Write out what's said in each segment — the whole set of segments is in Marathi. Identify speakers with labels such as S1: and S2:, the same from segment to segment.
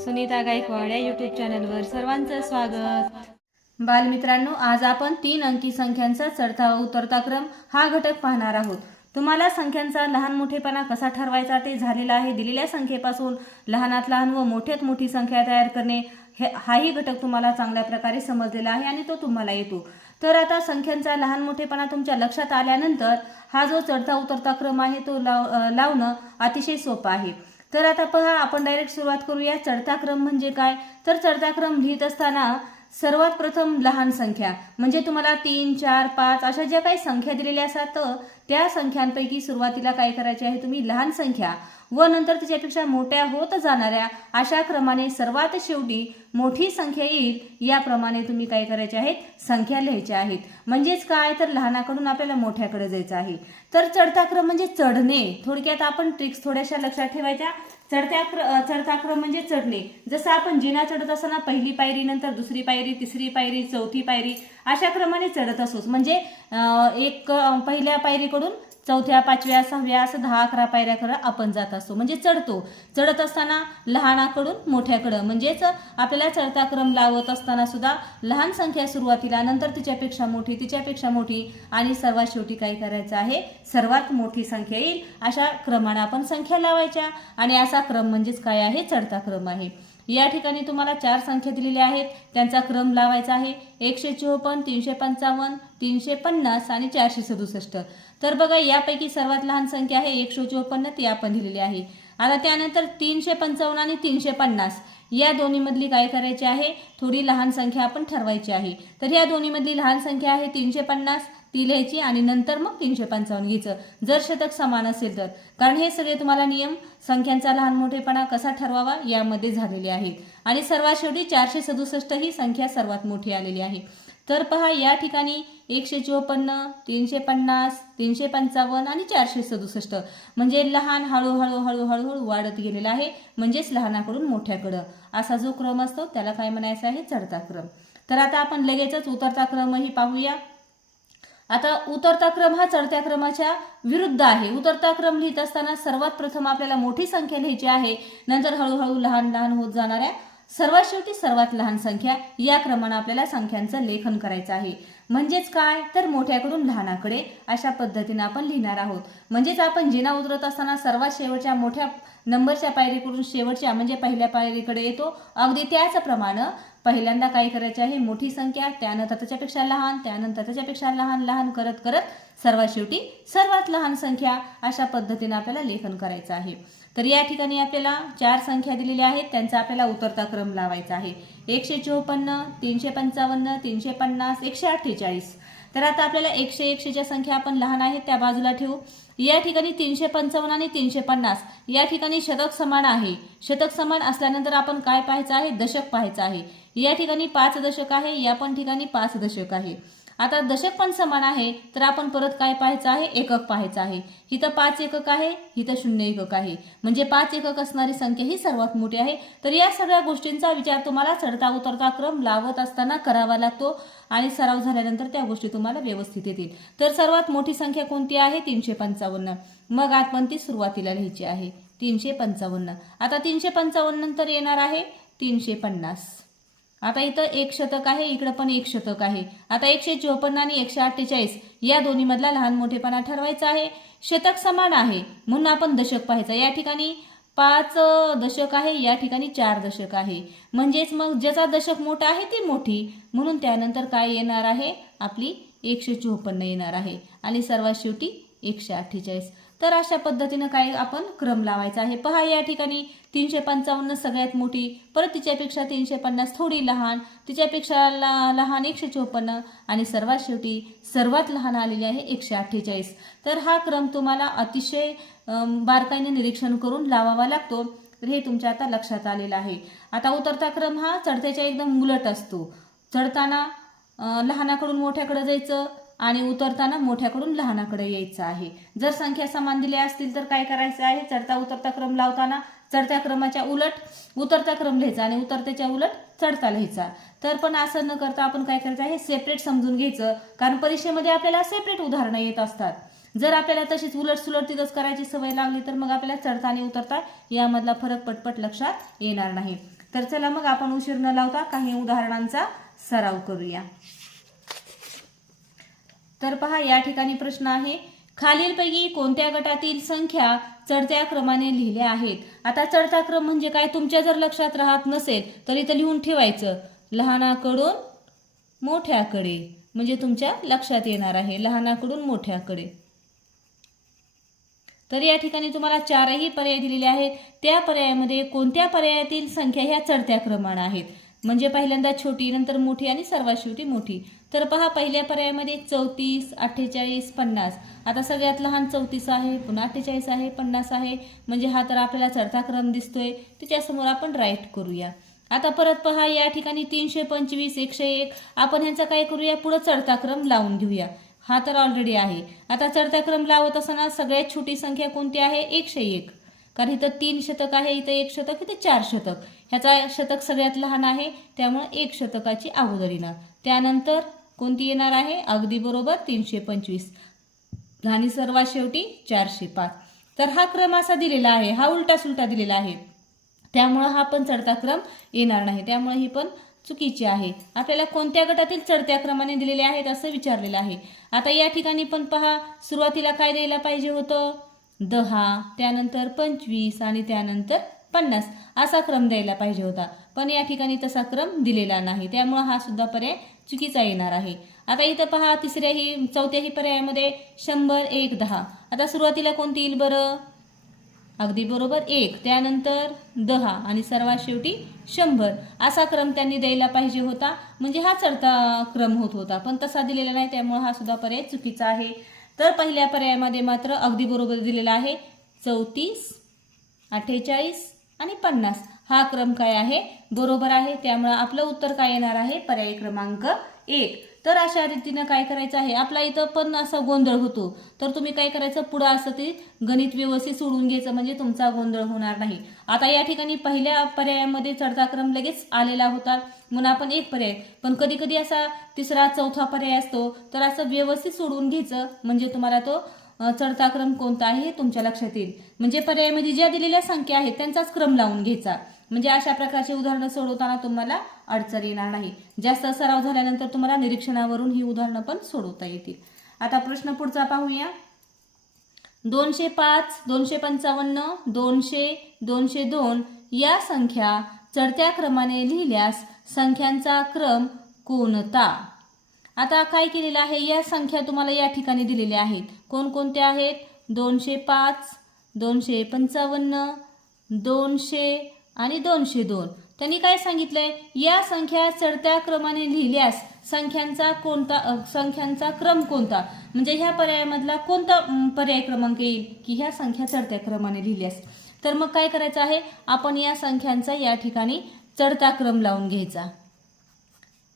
S1: सुनीता गायकवाड या यूट्यूब चॅनलवर सर्वांचं स्वागत. बालमित्रांनो आज आपण तीन अंकी संख्यांचा चढता व उतरता क्रम हा घटक पाहणार आहोत. तुम्हाला संख्यांचा लहान मोठेपणा कसा ठरवायचा ते झालेला आहे. दिलेल्या संख्येपासून लहानात लहान व मोठ्यात मोठी संख्या तयार करणे हे हाही घटक तुम्हाला चांगल्या प्रकारे समजलेला आहे आणि तो तुम्हाला येतो. तर आता संख्यांचा लहान मोठेपणा तुमच्या लक्षात आल्यानंतर हा जो चढता उतरता क्रम आहे तो लाव लावणं अतिशय सोपं आहे. तर आता पहा आपण डायरेक्ट सुरुवात करूया. चढता क्रम म्हणजे काय? तर चढता क्रम लिहित असताना सर्वात प्रथम लहान संख्या. म्हणजे तुम्हाला तीन चार पाच अशा ज्या काही संख्या दिलेल्या असतात त्या संख्यांपैकी सुरुवातीला काय करायचे आहे तुम्ही? लहान संख्या. व नंतर त्याच्यापेक्षा मोठ्या होत जाणाऱ्या अशा क्रमाने सर्वात शेवटी मोठी संख्या येईल याप्रमाणे तुम्ही काय करायचे आहेत? संख्या लिहायच्या आहेत. म्हणजेच काय? तर लहानाकडून आपल्याला मोठ्याकडे जायचं आहे. तर चढता क्रम म्हणजे चढणे. थोडक्यात आपण ट्रिक्स थोड्याशा लक्षात ठेवायच्या. चढत्या क्र चढता क्रम म्हणजे चढणे. जसं आपण जिना चढत असताना पहिली पायरी नंतर दुसरी पायरी तिसरी पायरी चौथी पायरी अशा क्रमाने चढत असोच म्हणजे एक पहिल्या पायरीकडून चौथ्या पाचव्या सहाव्या असं दहा अकरा पायऱ्या खरं आपण जात असतो. म्हणजे चढतो. चढत असताना लहानाकडून मोठ्याकडं. म्हणजेच आपल्याला चढता क्रम लावत असताना सुद्धा लहान संख्या सुरुवातीला नंतर तिच्यापेक्षा मोठी तिच्यापेक्षा मोठी आणि सर्वात शेवटी काय करायचं आहे? सर्वात मोठी संख्या येईल अशा क्रमाने आपण संख्या लावायच्या. आणि असा क्रम म्हणजेच काय आहे? चढता क्रम आहे. या ठिकाणी तुम्हाला चार संख्या दिलेल्या आहेत. त्यांचा क्रम लावायचा आहे. एकशे चोपन्न तीनशे पंचावन्न तीनशे पन्नास आणि चारशे सदुसष्ट. तर बघा यापैकी सर्वात लहान संख्या आहे एकशे चोपन्न ती आपण दिलेली आहे. आता त्यानंतर तीनशे पंचावन्न आणि तीनशे पन्नास या दोन्हीमधली काय करायची आहे? थोडी लहान संख्या आपण ठरवायची आहे. तर या दोन्हीमधली लहान संख्या आहे तीनशे पन्नास ती लिहायची आणि नंतर मग तीनशे पंचावन्न घ्यायचं. जर शतक समान असेल तर. कारण हे सगळे तुम्हाला नियम संख्यांचा लहान मोठेपणा कसा ठरवावा यामध्ये झालेले आहेत. आणि सर्वात शेवटी चारशे सदुसष्ट ही संख्या सर्वात मोठी आलेली आहे. तर पहा या ठिकाणी एकशे चोपन्न तीनशे पन्नास तीनशे पंचावन्न आणि चारशे सदुसष्ट. म्हणजे लहान हळूहळू हळूहळूहळू वाढत गेलेला आहे. म्हणजेच लहानाकडून मोठ्याकडं. असा जो क्रम असतो त्याला काय म्हणायचं आहे? चढता क्रम. तर आता आपण लगेचच उतरता क्रमही पाहूया. आता उतरता क्रम हा चढत्या क्रमाच्या विरुद्ध आहे. उतरता क्रम लिहित असताना सर्वात प्रथम आपल्याला मोठी संख्या लिहायची आहे. नंतर हळूहळू लहान लहान होत जाणाऱ्या सर्वात शेवटी सर्वात लहान संख्या या क्रमानं आपल्याला संख्यांचं लेखन करायचं आहे. म्हणजेच काय? तर मोठ्याकडून लहानाकडे अशा पद्धतीनं आपण लिहिणार आहोत. म्हणजेच आपण जिना उतरत असताना सर्वात शेवटच्या मोठ्या नंबरच्या पायरीकडून शेवटच्या म्हणजे पहिल्या पायरीकडे येतो. अगदी त्याचप्रमाणे पहिल्यांदा काय करायचे आहे? मोठी संख्या त्यानंतर त्याच्यापेक्षा लहान त्यानंतर त्याच्यापेक्षा लहान लहान करत करत सर्वात शेवटी सर्वात लहान संख्या अशा पद्धतीने आपल्याला लेखन करायचं आहे. तर या ठिकाणी आपल्याला चार संख्या दिलेल्या आहेत. त्यांचा आपल्याला उतरता क्रम लावायचा आहे. एकशे चोपन्न तीनशे पंचावन्न तीनशे पन्नास एकशे अठ्ठेचाळीस. तर आता आपल्याला एकशे एकशेच्या संख्या आपण लहान आहेत त्या बाजूला ठेवू. या ठिकाणी तीनशे पंचावन्न आणि तीनशे पन्नास. या ठिकाणी शतक समान आहे. शतक समान असल्यानंतर आपण काय पाहायचं आहे? दशक पाहायचं आहे. या ठिकाणी पाच दशक आहे या पण ठिकाणी पाच दशक आहे. आता दशक पण समान आहे तर आपण परत काय पाहायचं आहे? एकक पाहायचं आहे. इथं पाच एकक आहे इथं शून्य एकक आहे. म्हणजे पाच एकक असणारी संख्या ही सर्वात मोठी आहे. तर या सगळ्या गोष्टींचा विचार तुम्हाला चढता उतरता क्रम लावत असताना करावा लागतो आणि सराव झाल्यानंतर त्या गोष्टी तुम्हाला व्यवस्थित येतील. तर सर्वात मोठी संख्या कोणती आहे? तीनशे पंचावन्न. मग आपण ती सुरुवातीला लिहायची आहे. तीनशे पंचावन्न. आता तीनशे पंचावन्न नंतर येणार आहे तीनशे पन्नास. आता इथं एक शतक आहे इकडं पण एक शतक आहे. आता एकशे चोपन्न आणि एकशे अठ्ठेचाळीस या दोन्हीमधला लहान मोठेपणा ठरवायचा आहे. शतक समान आहे म्हणून आपण दशक पाहायचं. या ठिकाणी पाच दशक आहे या ठिकाणी चार दशक आहे. म्हणजेच मग ज्याचा दशक मोठा आहे ती मोठी. म्हणून त्यानंतर काय येणार आहे? आपली एकशे चोपन्न येणार आहे. आणि सर्वात शेवटी एकशे अठ्ठेचाळीस. तर अशा पद्धतीनं काय आपण क्रम लावायचा आहे. पहा या ठिकाणी तीनशे पंचावन्न सगळ्यात मोठी परत तिच्यापेक्षा तीनशे पन्नास थोडी लहान तिच्यापेक्षा ला लहान एकशे चोपन्न आणि सर्वात शेवटी सर्वात लहान आलेली आहे एकशे अठ्ठेचाळीस. तर हा क्रम तुम्हाला अतिशय बारकाईने निरीक्षण करून लावावा लागतो. तर हे तुमच्या आता लक्षात आलेलं आहे. आता उतरता क्रम हा चढत्याच्या एकदम उलट असतो. चढताना लहानाकडून मोठ्याकडे जायचं आणि उतरताना मोठ्याकडून लहानाकडे यायचं आहे. जर संख्या समान दिल्या असतील तर काय करायचं आहे? चढता उतरता क्रम लावताना चढत्या क्रमाच्या उलट उतरता क्रम लिहायचा आणि उतरत्याच्या उलट चढता लिहायचा. तर पण असं न करता आपण काय करायचं आहे? सेपरेट समजून घ्यायचं. कारण परीक्षेमध्ये आपल्याला सेपरेट उदाहरणं येत असतात. जर आपल्याला तशीच उलट सुलट तिथंच करायची सवय लागली तर मग आपल्याला चढता आणि उतरता यामधला फरक पटपट लक्षात येणार नाही. तर चला मग आपण उशीर न लावता काही उदाहरणांचा सराव करूया. तर पहा या ठिकाणी प्रश्न आहे. खालीलपैकी कोणत्या गटातील संख्या चढत्या क्रमाने लिहिल्या आहेत? आता चढता क्रम म्हणजे काय? तुमच्या जर लक्षात राहत नसेल तर इथं लिहून ठेवायचं. लहानाकडून मोठ्याकडे. म्हणजे तुमच्या लक्षात येणार आहे लहानाकडून मोठ्याकडे. तर या ठिकाणी तुम्हाला चारही पर्याय दिलेले आहेत. त्या पर्यायामध्ये कोणत्या पर्यायातील संख्या ह्या चढत्या क्रमाने आहेत? म्हणजे पहिल्यांदा छोटी नंतर मोठी आणि सर्वात शेवटी मोठी. तर पहा पहिल्या पर्यायामध्ये चौतीस अठ्ठेचाळीस पन्नास. आता सगळ्यात लहान चौतीस आहे पुन्हा अठ्ठेचाळीस आहे पन्नास आहे. म्हणजे हा तर आपल्याला चढता क्रम दिसतोय. त्याच्यासमोर आपण राईट करूया. आता परत पहा या ठिकाणी तीनशे पंचवीस एकशे एक. आपण ह्यांचा काय करूया? पुढं चढता क्रम लावून घेऊया. हा तर ऑलरेडी आहे. आता चढता क्रम लावत असताना सगळ्यात छोटी संख्या कोणती आहे? एकशे एक. कारण इथं तीन शतक आहे इथं एक शतक इथं चार शतक. ह्याचा शतक सगळ्यात लहान आहे त्यामुळे एक शतकाची अगोदर येणार त्यानंतर कोणती येणार आहे? अगदी बरोबर तीनशे पंचवीस. आणि सर्वात शेवटी चारशे पाच. तर हा क्रम असा दिलेला आहे हा उलटा सुलटा दिलेला आहे. त्यामुळं हा पण चढता क्रम येणार नाही. त्यामुळे ही पण चुकीची आहे. आपल्याला कोणत्या गटातील चढत्या क्रमाने दिलेले आहेत असं विचारलेलं आहे. आता या ठिकाणी पण पहा सुरुवातीला काय द्यायला पाहिजे होतं? दहा त्यानंतर पंचवीस आणि त्यानंतर पन्नास असा क्रम द्यायला पाहिजे होता. पण या ठिकाणी तसा क्रम दिलेला नाही. त्यामुळं हा सुद्धा पर्याय चुकीचा येणार आहे. आता इथं पहा तिसऱ्याही चौथ्याही पर्यायामध्ये शंभर एक दहा. आता सुरुवातीला कोणती येईल बरं? अगदी बरोबर एक. त्यानंतर दहा आणि सर्वात शेवटी शंभर. असा क्रम त्यांनी द्यायला पाहिजे होता. म्हणजे हा चढता क्रम होत होता. पण तसा दिलेला नाही त्यामुळे हा सुद्धा पर्याय चुकीचा आहे. तर पहिल्या पर्यायामध्ये मात्र अगदी बरोबर दिलेला आहे. चौतीस अठ्ठेचाळीस आणि पन्नास. हा क्रम काय आहे? बरोबर आहे. त्यामुळं आपलं उत्तर काय येणार आहे? पर्याय क्रमांक एक. तर अशा रीतीनं काय करायचं आहे? आपला इथं पण असा गोंधळ होतो. तर तुम्ही काय करायचं? पुढं असं ते गणित व्यवस्थित सोडून घ्यायचं म्हणजे तुमचा गोंधळ होणार नाही. आता या ठिकाणी पहिल्या पर्यायामध्ये चढता क्रम लगेच आलेला होता. म्हणून आपण एक पर्याय. पण कधी कधी असा तिसरा चौथा पर्याय असतो. तर असं व्यवस्थित सोडून घ्यायचं म्हणजे तुम्हाला तो चढताक्रम चढता क्रम कोणता आहे हे तुमच्या लक्षात येईल. म्हणजे पर्यायामध्ये ज्या दिलेल्या संख्या आहेत त्यांचाच क्रम लावून घ्यायचा. म्हणजे अशा प्रकारची उदाहरणं सोडवताना तुम्हाला अडचण येणार नाही. जास्त सराव झाल्यानंतर तुम्हाला निरीक्षणावरून ही उदाहरणं पण सोडवता येतील. आता प्रश्न पुढचा पाहूया. दोनशे पाच दोनशे पंचावन्न दोनशे दोनशे दोन या संख्या चढत्या क्रमाने लिहिल्यास संख्यांचा क्रम कोणता? आता काय केलेलं आहे? या संख्या तुम्हाला या ठिकाणी दिलेल्या आहेत. कोणकोणत्या आहेत? दोनशे पाच दोनशे पंचावन्न दोनशे आणि दोनशे दोन. त्यांनी काय सांगितलंय? या संख्या चढत्या क्रमाने लिहिल्यास संख्यांचा कोणता संख्यांचा क्रम कोणता? म्हणजे ह्या पर्यायामधला कोणता पर्याय क्रमांक येईल? की ह्या संख्या चढत्या क्रमाने लिहिल्यास. तर मग काय करायचं आहे? आपण या संख्यांचा या ठिकाणी चढता क्रम लावून घ्यायचा.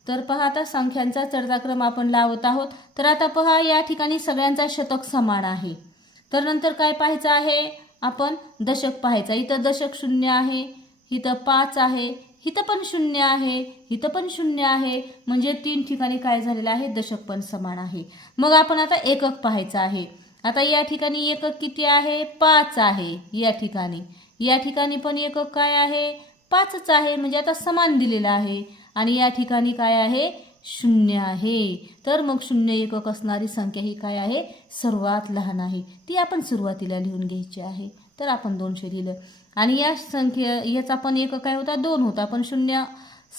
S1: तर पहा आता संख्यांचा चढता क्रम आपण लावत आहोत. तर आता पहा या ठिकाणी सगळ्यांचा शतक समान आहे. तर नंतर काय पाहायचं आहे? आपण दशक पाहायचा. इथं दशक शून्य आहे. इथं पाच आहे इथं पण शून्य आहे इथं पण शून्य आहे. म्हणजे तीन ठिकाणी काय झालेलं आहे? दशक पण समान आहे. मग आपण आता एकक पाहायचं आहे. आता या ठिकाणी एकक किती आहे? पाच आहे. या ठिकाणी. या ठिकाणी पण एकक काय आहे? पाचच आहे. म्हणजे आता समान दिलेलं आहे. आणि या ठिकाणी काय आहे? शून्य आहे. तर मग शून्य एकक असणारी संख्या ही काय आहे? सर्वात लहान आहे. ती आपण सुरुवातीला लिहून घ्यायची आहे. तर आपण दोनशे लिहिलं. आणि या संख्ये याचा पण एक काय होता? दोन होता. पण शून्य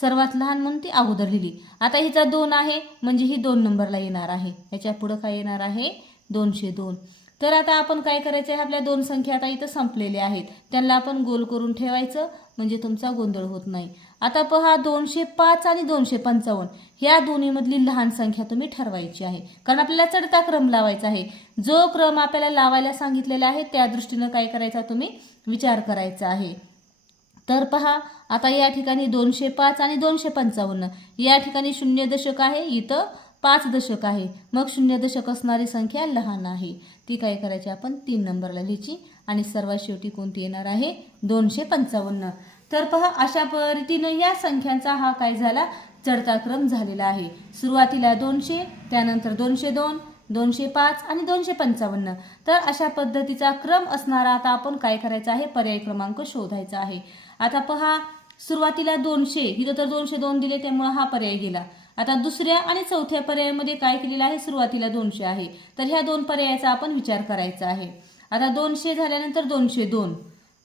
S1: सर्वात लहान म्हणून ती अगोदर लिहिली. आता हिचा दोन आहे म्हणजे ही दोन नंबरला येणार आहे. याच्या पुढं काय येणार आहे? दोनशे दोन. तर आता आपण काय करायचं आहे? आपल्या दोन संख्या आता इथं संपलेल्या आहेत. त्यांना आपण गोल करून ठेवायचं म्हणजे तुमचा गोंधळ होत नाही. आता पहा दोनशे पाच आणि दोनशे पंचावन्न ह्या दोन्हीमधली लहान संख्या तुम्ही ठरवायची आहे. कारण आपल्याला चढता क्रम लावायचा आहे. जो क्रम आपल्याला लावायला सांगितलेला आहे त्या दृष्टीनं काय करायचा तुम्ही? विचार करायचा आहे. तर पहा आता या ठिकाणी दोनशे पाच आणि दोनशे पंचावन्न या ठिकाणी शून्य दशक आहे इथं पाच दशक आहे. मग शून्य दशक असणारी संख्या लहान आहे. ती काय करायची? आपण तीन नंबरला लिहायची. आणि सर्वात शेवटी कोणती येणार आहे? दोनशे पंचावन्न. तर पहा अशा पद्धतीनं या संख्यांचा हा काय झाला? चढता क्रम झालेला आहे. सुरुवातीला दोनशे त्यानंतर दोनशे दोन दोनशे पाच आणि दोनशे पंचावन्न. तर अशा पद्धतीचा क्रम असणारा आता आपण काय करायचा आहे? पर्याय क्रमांक शोधायचा आहे. आता पहा सुरुवातीला दोनशे इथं तर दोनशे दोन दिले त्यामुळे हा पर्याय गेला. आता दुसऱ्या आणि चौथ्या पर्यायामध्ये काय केलेलं आहे? सुरुवातीला दोनशे आहे. तर ह्या दोन पर्यायाचा आपण विचार करायचा आहे. आता दोनशे झाल्यानंतर दोनशे दोन.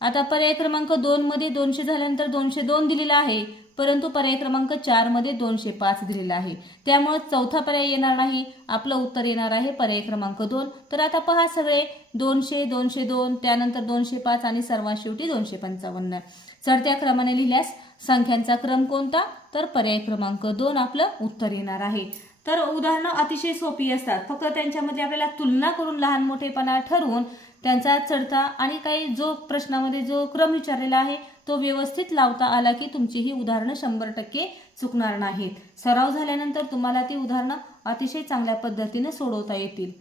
S1: आता पर्याय क्रमांक दोनमध्ये दोनशे झाल्यानंतर दोनशे दोन दिलेला आहे परंतु पर्याय क्रमांक चारमध्ये दोनशे पाच दिलेला आहे. त्यामुळे चौथा पर्याय येणार नाही आपलं उत्तर येणार आहे पर्याय क्रमांक दोन. तर आता पहा सगळे दोनशे दोनशे दोन त्यानंतर दोनशे पाच आणि सर्वात शेवटी दोनशे पंचावन्न. चढत्या क्रमाने लिहिल्यास संख्यांचा क्रम कोणता? तर पर्याय क्रमांक दोन आपलं उत्तर येणार आहे. तर उदाहरणं अतिशय सोपी असतात. फक्त त्यांच्यामध्ये आपल्याला तुलना करून लहान मोठेपणा ठरवून त्यांचा चढता आणि काही जो प्रश्नामध्ये जो क्रम विचारलेला आहे तो व्यवस्थित लावता आला की तुमची ही उदाहरणं शंभर टक्के चुकणार नाहीत. सराव झाल्यानंतर तुम्हाला ती उदाहरणं अतिशय चांगल्या पद्धतीने सोडवता येतील.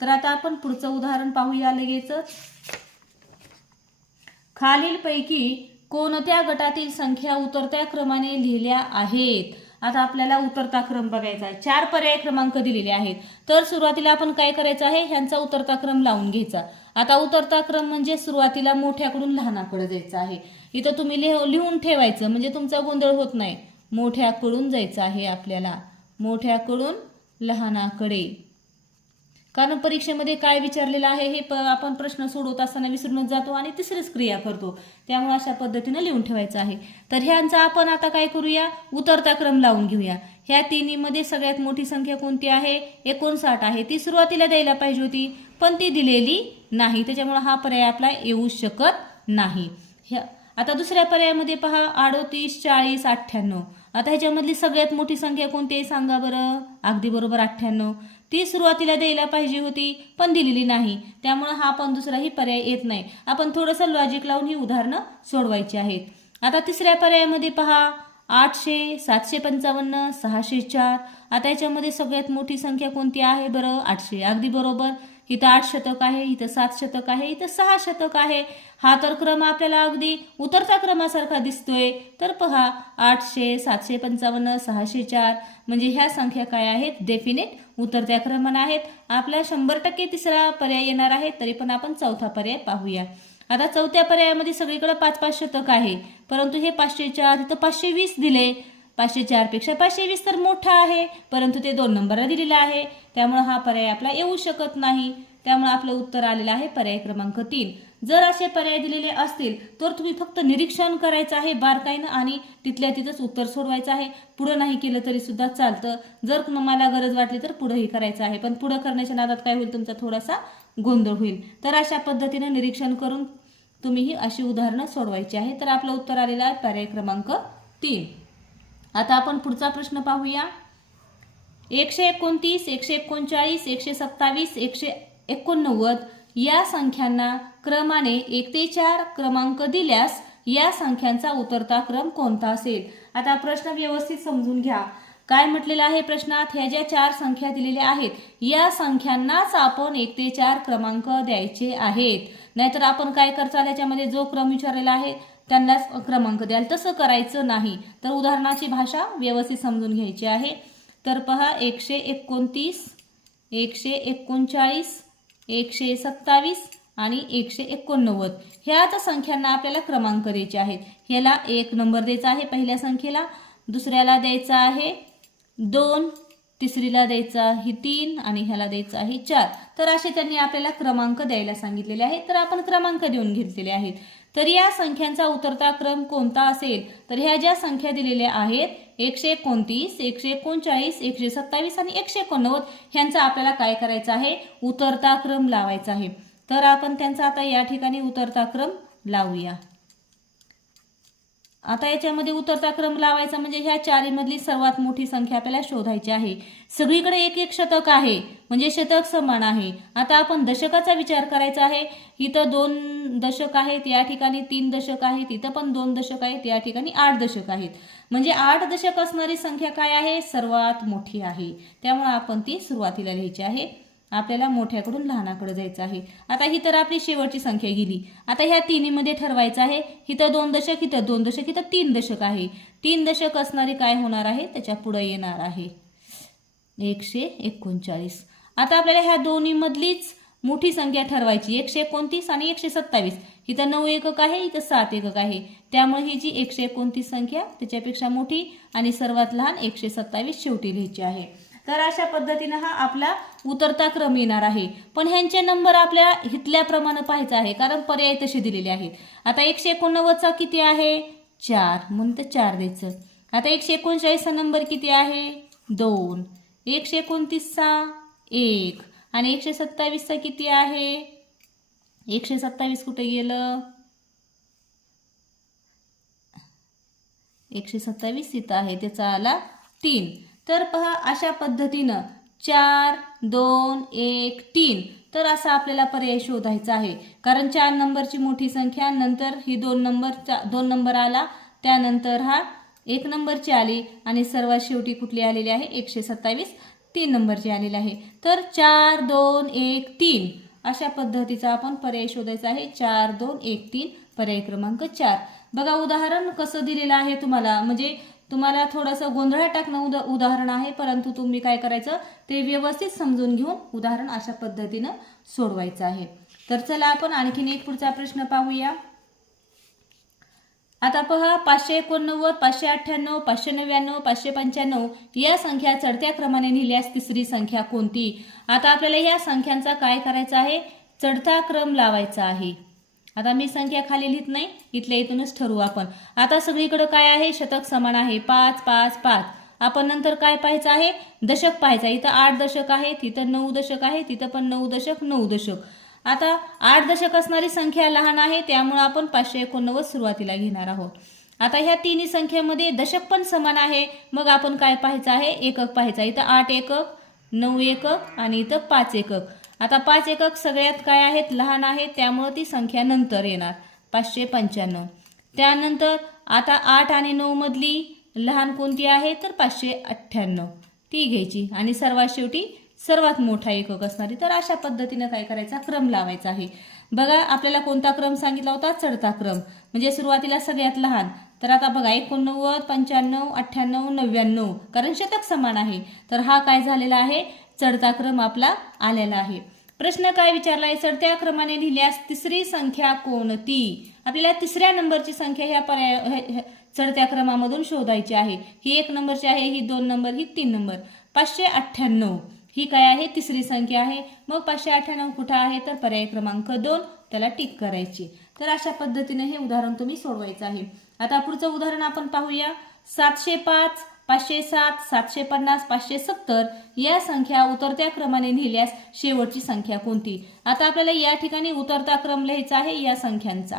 S1: तर आता आपण पुढचं उदाहरण पाहूया लगेच खालीलपैकी कोणत्या गटातील संख्या उतरत्या क्रमाने लिहिल्या आहेत? आता आपल्याला उतरता क्रम बघायचा आहे. चार पर्याय क्रमांक दिलेले आहेत. तर सुरुवातीला आपण काय करायचं आहे? ह्यांचा उतरता क्रम लावून घ्यायचा. आता उतरता क्रम म्हणजे सुरुवातीला मोठ्याकडून लहानाकडे जायचं आहे. इथं तुम्ही लिह लिहून ठेवायचं. म्हणजे तुमचा गोंधळ होत नाही. मोठ्याकडून जायचं आहे आपल्याला. मोठ्याकडून लहानाकडे. कारण परीक्षेमध्ये काय विचारलेलं आहे हे प आपण प्रश्न सोडवत असताना विसरूनच जातो आणि तिसरीच क्रिया करतो. त्यामुळे अशा पद्धतीनं लिहून ठेवायचं आहे. तर ह्यांचा आपण आता काय करूया? उतरता क्रम लावून घेऊया. ह्या तिन्हीमध्ये सगळ्यात मोठी संख्या कोणती आहे? एकोणसाठ आहे. ती सुरुवातीला द्यायला पाहिजे होती पण ती दिलेली नाही. त्याच्यामुळे हा पर्याय आपला येऊ शकत नाही. ह्या आता दुसऱ्या पर्यायामध्ये पहा अडोतीस चाळीस अठ्ठ्याण्णव. आता ह्याच्यामधली सगळ्यात मोठी संख्या कोणती आहे? सांगा बरं. अगदी बरोबर अठ्ठ्याण्णव. ती सुरुवातीला द्यायला पाहिजे होती पण दिलेली नाही. त्यामुळं हा पण दुसराही पर्याय येत नाही. आपण थोडंसं लॉजिक लावून ही उदाहरणं सोडवायची आहेत. आता तिसऱ्या पर्यायामध्ये पहा. आठशे सातशे पंचावन्न सहाशे चार. आता याच्यामध्ये सगळ्यात मोठी संख्या कोणती आहे? बरं आठशे. अगदी बरोबर. इथं आठ शतक आहे इथं सात शतक आहे इथं सहा शतक आहे. हा तर क्रम आपल्याला अगदी उतरता क्रमासारखा दिसतोय. तर पहा आठशे सातशे पंचावन्न सहाशे चार म्हणजे ह्या संख्या काय आहेत? डेफिनेट उतरत्या क्रमाने आहेत. आपला शंभर टक्के तिसरा पर्याय येणार आहे तरी पण आपण चौथा पर्याय पाहूया. आता चौथ्या पर्यायामध्ये सगळीकडे पाच पाच शतक आहे. परंतु हे पाचशे चार इथं पाचशे वीस दिले. पाचशे चारपेक्षा पाचशे वीस तर मोठा आहे परंतु ते दोन नंबरला दिलेला आहे. त्यामुळे हा पर्याय आपला येऊ शकत नाही. त्यामुळे आपलं उत्तर आलेलं आहे पर्याय क्रमांक तीन. जर असे पर्याय दिलेले असतील तर तुम्ही फक्त निरीक्षण करायचं आहे बारकाईनं आणि तिथल्या तिथंच उत्तर सोडवायचं आहे. पुढं नाही केलं तरी सुद्धा चालतं. जर मला गरज वाटली तर पुढंही करायचं आहे. पण पुढं करण्याच्या नादात काय होईल? तुमचा थोडासा गोंधळ होईल. तर अशा पद्धतीनं निरीक्षण करून तुम्ही ही अशी उदाहरणं सोडवायची आहे. तर आपलं उत्तर आलेलं आहे पर्याय क्रमांक तीन. आता आपण पुढचा प्रश्न पाहूया. एकशे एकोणतीस एकशे एकोणचाळीस एकशे सत्तावीस एकशे एकोणनव्वद या संख्यांना क्रमाने एक ते चार क्रमांक दिल्यास या संख्यांचा उतरता क्रम कोणता असेल? आता प्रश्न व्यवस्थित समजून घ्या. काय म्हटलेलं आहे प्रश्नात? ह्या ज्या चार संख्या दिलेल्या आहेत या संख्यांनाच आपण एक ते चार क्रमांक द्यायचे आहेत. नाहीतर आपण काय करचाल याच्यामध्ये जो क्रम विचारलेला आहे त्यांनाच क्रमांक द्याल. तसं करायचं नाही. तर उदाहरणाची भाषा व्यवस्थित समजून घ्यायची आहे. तर पहा एकशे एकोणतीस एकशे एकोणचाळीस एकशे सत्तावीस आणि एकशे एकोणनव्वद. ह्याच संख्यांना आपल्याला क्रमांक द्यायचे आहेत. ह्याला एक नंबर द्यायचा आहे पहिल्या संख्येला. दुसऱ्याला द्यायचा आहे दोन तिसरीला द्यायचा आहे तीन आणि ह्याला द्यायचा आहे चार. तर असे त्यांनी आपल्याला क्रमांक द्यायला सांगितलेले आहेत. तर आपण क्रमांक देऊन घेतलेले आहेत. तर या संख्यांचा उतरता क्रम कोणता असेल? तर ह्या ज्या संख्या दिलेल्या आहेत एकशे एकोणतीस एकशे एकोणचाळीस एकशे सत्तावीस आणि एकशे एकोणनव्वद ह्यांचा आपल्याला काय करायचा आहे? उतरता क्रम लावायचा आहे. तर आपण त्यांचा आता या ठिकाणी उतरता क्रम लावूया. आता याच्यामध्ये उतरता क्रम लावायचा म्हणजे ह्या चारीमधली सर्वात मोठी संख्या आपल्याला शोधायची आहे. सगळीकडे एक एक शतक आहे म्हणजे शतक समान आहे. आता आपण दशकाचा विचार करायचा आहे. इथं दोन दशक आहेत या ठिकाणी तीन दशक आहेत इथं पण दोन दशक आहेत या ठिकाणी आठ दशक आहेत. म्हणजे आठ दशक असणारी संख्या काय आहे? सर्वात मोठी आहे. त्यामुळे आपण ती सुरुवातीला लिहायची आहे. आपल्याला मोठ्याकडून लहानाकडे जायचं आहे. आता ही तर आपली शेवटची संख्या गेली. आता ह्या तिन्हीमध्ये ठरवायचं आहे. इथं दोन दशक इथं दोन दशक इथं तीन दशक आहे. तीन दशक असणारी काय होणार आहे? त्याच्या पुढे येणार आहे. एकशे एकोणचाळीस. आता आपल्याला ह्या दोन्हीमधलीच मोठी संख्या ठरवायची. एकशे एकोणतीस आणि एकशे सत्तावीस. इथं नऊ एकक आहे इथं सात एकक आहे. त्यामुळे ही जी एकशे एकोणतीस संख्या त्याच्यापेक्षा मोठी आणि सर्वात लहान एकशे सत्तावीस शेवटी लिहायची आहे. तर अशा पद्धतीनं हा आपला उतरता क्रम येणार आहे. पण ह्यांचे नंबर आपल्या हितल्याप्रमाणे पाहायचा आहे कारण पर्याय तसे दिलेले आहेत. आता एकशे एकोणनव्वदचा किती आहे? चार. म्हणून तर चार द्यायचं. आता एकशे एकोणचाळीसचा नंबर किती आहे? दोन. एकशे एकोणतीसचा एक. आणि एकशे सत्तावीसचा किती आहे? एकशे सत्तावीस कुठे गेलं? एकशे सत्तावीस इथं आहे त्याचा आला तीन. तर पहा अशा पद्धतीनं चार दोन एक तीन. तर असा आपल्याला पर्याय शोधायचा आहे. कारण चार नंबरची मोठी संख्या नंतर ही दोन नंबर दोन नंबर आला त्यानंतर हा एक नंबरची आली आणि सर्वात शेवटी कुठली आलेली आहे? एकशे सत्तावीस. तीन नंबरची आलेली आहे. तर चार दोन एक तीन. अशा पद्धतीचा आपण पर्याय शोधायचा आहे. चार दोन एक तीन. पर्याय क्रमांक चार. बघा उदाहरण कसं दिलेलं आहे तुम्हाला. म्हणजे तुम्हाला थोडंसं गोंधळात टाकणं उद उदाहरण आहे परंतु तुम्ही काय करायचं ते व्यवस्थित समजून घेऊन उदाहरण अशा पद्धतीनं सोडवायचं आहे. तर चला आपण आणखीन एक पुढचा प्रश्न पाहूया. आता पहा पाचशे एकोणनव्वद पाचशे अठ्ठ्याण्णव पाचशे नव्याण्णव पाचशे पंच्याण्णव या संख्या चढत्या क्रमाने लिहिल्यास तिसरी संख्या कोणती? आता आपल्याला या संख्यांचा काय करायचा आहे? चढता क्रम लावायचा आहे. आता मी संख्या खाली लिहित नाही इथल्या इथूनच ठरवू आपण. आता सगळीकडे काय आहे? शतक समान आहे. पाच पाच पाच. आपण नंतर काय पाहायचं आहे? दशक पाहायचं इथं आठ दशक आहे तिथं नऊ दशक आहे तिथं पण नऊ दशक नऊ दशक. आता आठ दशक असणारी संख्या लहान आहे त्यामुळे आपण पाचशे एकोणनव्वद सुरुवातीला घेणार आहोत. आता ह्या तिन्ही संख्येमध्ये दशक पण समान आहे. मग आपण काय पाहायचं आहे? एकक पाहायचं इथं आठ एकक नऊ एकक आणि इथं पाच एकक. आता पाच एकक सगळ्यात काय आहेत लहान आहेत त्यामुळं ती संख्या नंतर येणार पाचशे पंच्याण्णव. त्यानंतर आता आठ आणि नऊ मधली लहान कोणती आहे तर पाचशे अठ्ठ्याण्णव. ती घ्यायची. आणि सर्वात शेवटी सर्वात मोठा एकक असणारी तर अशा पद्धतीनं काय करायचा क्रम लावायचा आहे. बघा आपल्याला कोणता क्रम सांगितला होता चढता क्रम. म्हणजे सुरुवातीला सगळ्यात लहान. तर आता बघा एकोणनव्वद पंच्याण्णव अठ्ठ्याण्णव नव्याण्णव. कारण शतक समान आहे. तर हा काय झालेला आहे चढता क्रम आपला आलेला आहे. प्रश्न काय विचारलाय? चढत्या क्रमाने लिहिल्यास तिसरी संख्या कोणती? आपल्याला तिसऱ्या नंबरची संख्या ह्या पर्याय हे- चढत्या क्रमामधून शोधायची आहे. ही एक नंबरची आहे ही दोन नंबर ही तीन नंबर. पाचशे अठ्ठ्याण्णव. ही काय आहे? तिसरी संख्या आहे. मग पाचशे अठ्ठ्याण्णव कुठं आहे? तर पर्याय क्रमांक दोन त्याला टिक करायची. तर अशा पद्धतीने हे उदाहरण तुम्ही सोडवायचं आहे. आता पुढचं उदाहरण आपण पाहूया. सातशे पाच पाचशे सात सातशे पन्नास पाचशे सत्तर या संख्या उतरत्या क्रमाने लिहिल्यास शेवटची संख्या कोणती? आता आपल्याला या ठिकाणी उतरता क्रम लिहायचा आहे या संख्यांचा.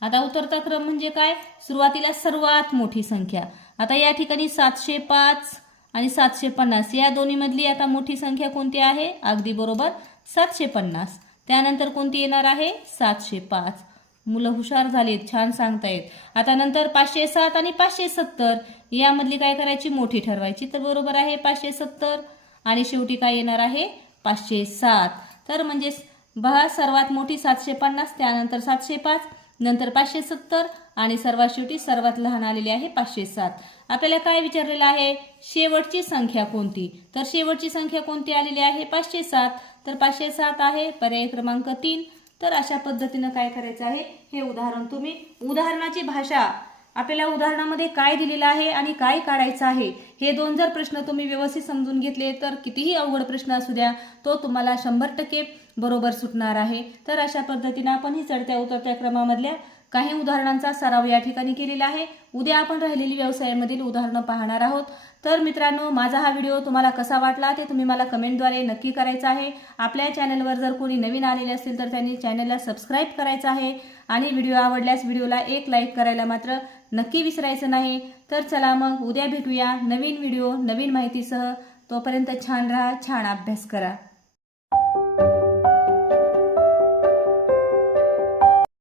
S1: आता उतरता क्रम म्हणजे काय? सुरुवातीला सर्वात मोठी संख्या. आता या ठिकाणी सातशे पाच आणि सातशे पन्नास या दोन्हीमधली आता मोठी संख्या कोणती आहे? अगदी बरोबर सातशे पन्नास. त्यानंतर कोणती येणार आहे? सातशे पाच. मुलं हुशार झालीत छान सांगतायत. आता नंतर पाचशे सात आणि पाचशे सत्तर यामधली काय करायची? मोठी ठरवायची तर बरोबर आहे पाचशे सत्तर. आणि शेवटी काय येणार आहे? पाचशे सात. तर म्हणजे बघा सर्वात मोठी सातशे पन्नास त्यानंतर सातशे पाच नंतर पाचशे सत्तर आणि सर्वात शेवटी सर्वात लहान आलेली आहे पाचशे सात. आपल्याला काय विचारलेलं आहे? शेवटची संख्या कोणती? तर शेवटची संख्या कोणती आलेली आहे? पाचशे सात. तर पाचशे सात आहे पर्याय क्रमांक तीन. तर अशा पद्धतीनं काय करायचं आहे? हे उदाहरण तुम्ही उदाहरणाची भाषा आपल्याला उदाहरणामध्ये काय दिलेलं आहे आणि काय काढायचं आहे? हे दोन जर प्रश्न तुम्ही व्यवस्थित समजून घेतले तर कितीही अवघड प्रश्न असू द्या तो तुम्हाला शंभर टक्के बरोबर सुटणार आहे. तर अशा पद्धतीनं आपण ही चढत्या उतरत्या क्रमामधल्या काही उदाहरणांचा सराव या ठिकाणी केलेला आहे. उद्या आपण राहिलेली व्यवसायामधील उदाहरणं पाहणार आहोत. तर मित्रांनो माझा हा व्हिडिओ तुम्हाला कसा वाटला ते तुम्ही मला कमेंटद्वारे नक्की करायचं आहे. आपल्या चॅनलवर जर कोणी नवीन आलेले असतील तर त्यांनी चॅनलला सबस्क्राईब करायचं आहे आणि व्हिडिओ आवडल्यास व्हिडिओला एक लाईक करायला मात्र नक्की विसरायचं नाही. तर चला मग उद्या भेटूया नवीन व्हिडिओ नवीन माहितीसह. तोपर्यंत छान राहा छान अभ्यास करा.